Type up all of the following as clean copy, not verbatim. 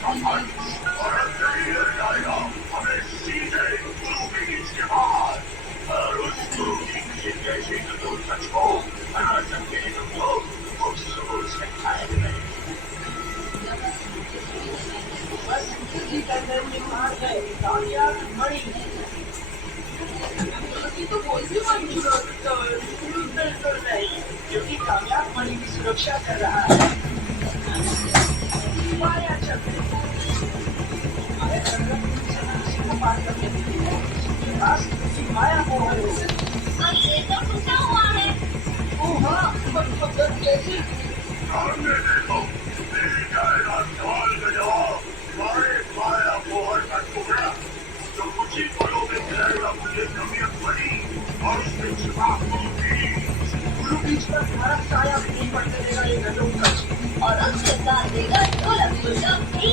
और अंदर ही ले जाएगा हमें सीधे गुरु बीज के बाहर। और उस गुरु बीज के जैसे जो सच को अनाचन के तुमको उस से खाएंगे नहीं। बस इसी तरह की बात है, कामयाब मणि तो कोई भी मणि तो नहीं, क्योंकि कामयाब मणि की सुरक्षा कर रहा है माया चक्र। हमें संगम को पार करने के लिए उसके पास माया मोहर है। अब ये तो टूटा हुआ है। ओ हाँ, कैसी? सामने देखो, मेरी जायदाद सवाल का जवाब, मारे माया मोहर का टुकड़ा, जो कुछ ही पलों में मिलेगा मुझे कमियत बनी और उसमें छिपा गुरु बीच पर तुम्हारा साया भी नहीं पड़ने देगा ये गजब का। और उसके साथ देगा ढोलक गुलाब भी।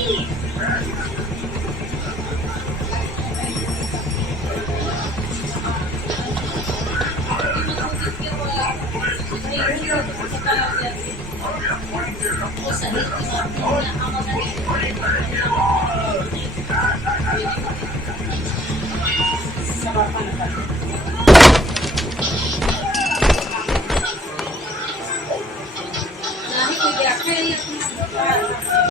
नहीं कोई व्याख्या नहीं।